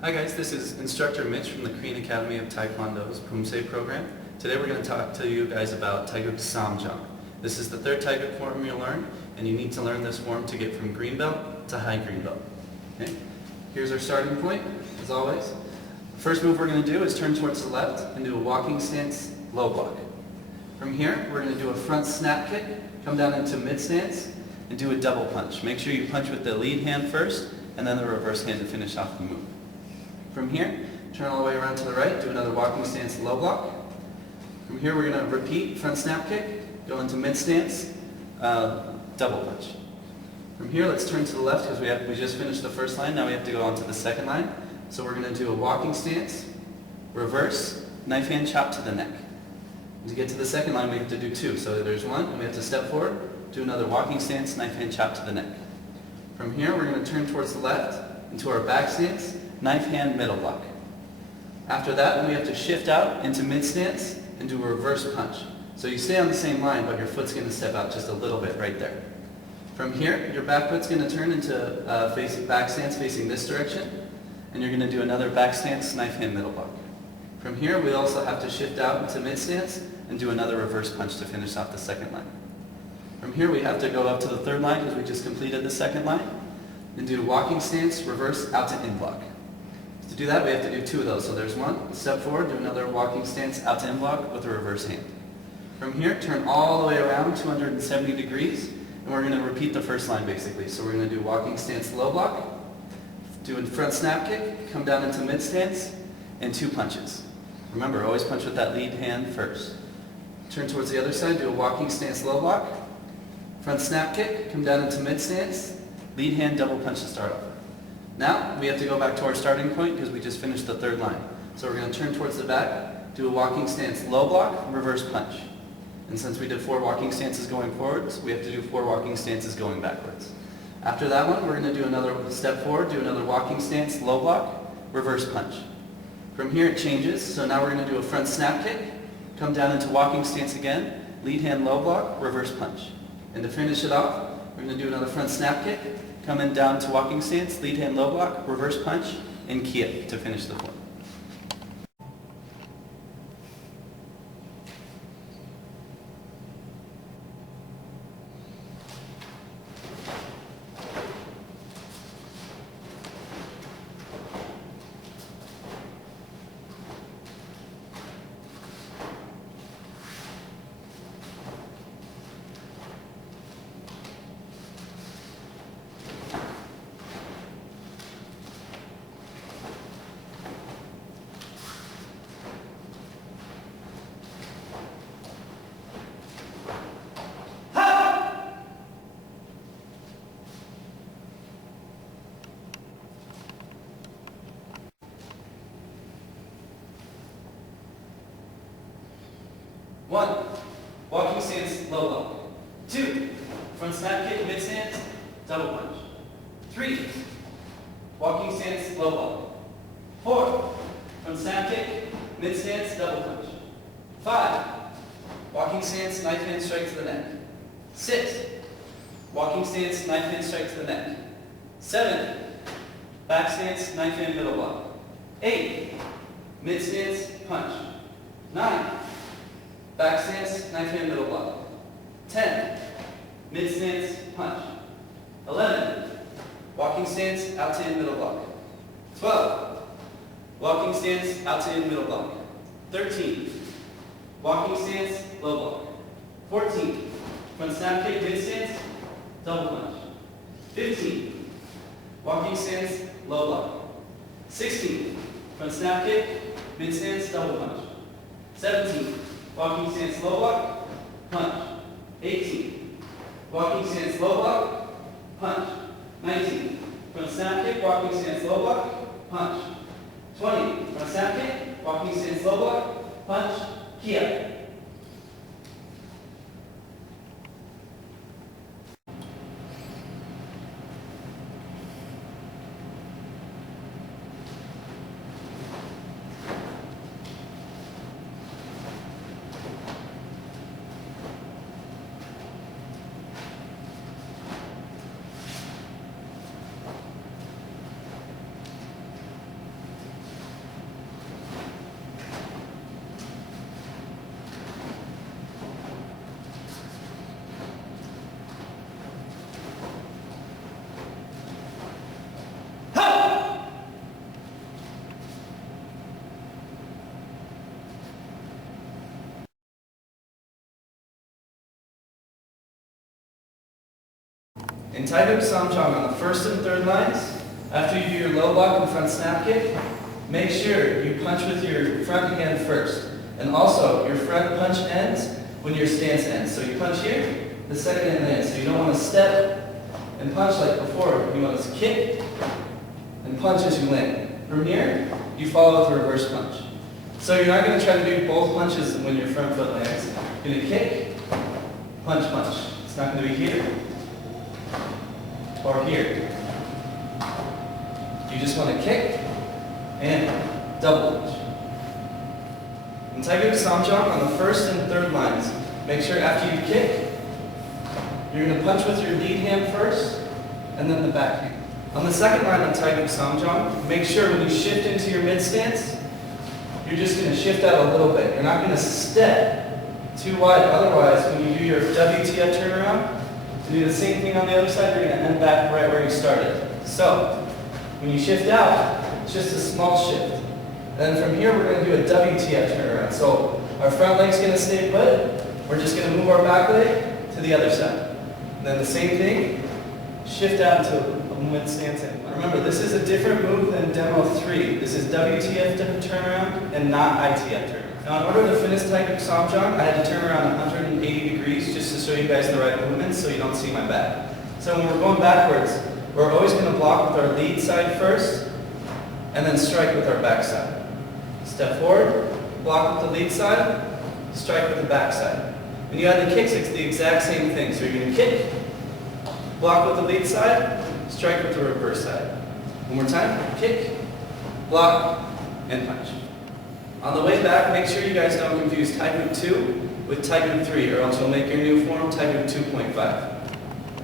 Hi guys, this is Instructor Mitch from the Korean Academy of Taekwondo's poomsae program. Today we're going to talk to you guys about Taegeuk Sam. This is the third Taegeuk form you'll learn, and you need to learn this form to get from green belt to high green belt. Okay? Here's our starting point, as always. The first move we're going to do is turn towards the left and do a walking stance low block. From here, we're going to do a front snap kick, come down into mid stance, and do a double punch. Make sure you punch with the lead hand first, and then the reverse hand to finish off the move. From here, turn all the way around to the right, do another walking stance low block. From here, we're going to repeat front snap kick, go into mid stance, double punch. From here, let's turn to the left because we just finished the first line. Now we have to go on to the second line. So we're going to do a walking stance, reverse, knife hand chop to the neck. To get to the second line, we have to do two. So there's one, and we have to step forward, do another walking stance, knife hand chop to the neck. From here, we're going to turn towards the left into our back stance, knife hand middle block. After that, we have to shift out into mid stance and do a reverse punch. So you stay on the same line, but your foot's going to step out just a little bit right there. From here, your back foot's going to turn into facing back stance facing this direction, and you're going to do another back stance, knife hand middle block. From here, we also have to shift out into mid stance and do another reverse punch to finish off the second line. From here, we have to go up to the third line because we just completed the second line, and do walking stance, reverse, out to in block. To do that, we have to do two of those. So there's one, step forward, do another walking stance out to in block with a reverse hand. From here, turn all the way around 270 degrees, and we're going to repeat the first line basically. So we're going to do walking stance low block, do a front snap kick, come down into mid stance, and two punches. Remember, always punch with that lead hand first. Turn towards the other side, do a walking stance low block, front snap kick, come down into mid stance, lead hand double punch to start off. Now, we have to go back to our starting point because we just finished the third line. So we're going to turn towards the back, do a walking stance low block, reverse punch. And since we did 4 walking stances going forwards, we have to do 4 walking stances going backwards. After that one, we're going to do another step forward, do another walking stance low block, reverse punch. From here it changes, so now we're going to do a front snap kick, come down into walking stance again, lead hand low block, reverse punch. And to finish it off, we're going to do another front snap kick, come in down to walking stance, lead hand low block, reverse punch, and kia to finish the form. One, walking stance, low block. 2, front snap kick, mid stance, double punch. 3, walking stance, low block. 4, front snap kick, mid stance, double punch. 5, walking stance, knife hand strike to the neck. 6, walking stance, knife hand strike to the neck. 7, back stance, knife hand middle block. 8, mid stance, punch. 9, back stance, knife hand middle block. 10, mid stance, punch. 11, walking stance, out to in middle block. 12, walking stance, out to in middle block. 13, walking stance, low block. 14, front snap kick, mid stance, double punch. 15, walking stance, low block. 16, front snap kick, mid stance, double punch. 17, walking stance low block, punch. 18, walking stance low block, punch. 19, front snap kick, walking stance low block, punch. 20, front snap kick, walking stance low block, punch, kia. In Taegeuk Sam on the first and third lines, after you do your low block and front snap kick, make sure you punch with your front hand first. And also, your front punch ends when your stance ends. So you punch here, the second hand ends. So you don't want to step and punch like before. You want to kick and punch as you land. From here, you follow with a reverse punch. So you're not going to try to do both punches when your front foot lands. You're going to kick, punch, punch. It's not going to be here or here. You just want to kick and double punch. In Taegeuk Sam on the first and third lines, make sure after you kick, you're going to punch with your lead hand first and then the back hand. On the second line on Taegeuk Sam, make sure when you shift into your mid stance, you're just going to shift out a little bit. You're not going to step too wide. Otherwise, when you do your WTF turnaround, to do the same thing on the other side, you're going to end back right where you started. So, when you shift out, it's just a small shift. Then from here, we're going to do a WTF turnaround. So, our front leg's going to stay put. We're just going to move our back leg to the other side. And then the same thing, shift out into a mid stance in. Remember, this is a different move than Demo 3. This is WTF turnaround and not ITF turnaround. Now, in order to finish Taegeuk Sam, I had to turn around 180 degrees just to show you guys the right movements so you don't see my back. So when we're going backwards, we're always going to block with our lead side first and then strike with our back side. Step forward, block with the lead side, strike with the back side. When you add the kicks, it's the exact same thing. So you're going to kick, block with the lead side, strike with the reverse side. One more time, kick, block, and punch. On the way back, make sure you guys don't confuse Taegeuk 2 with Taegeuk 3, or else you'll make your new form Taegeuk 2.5.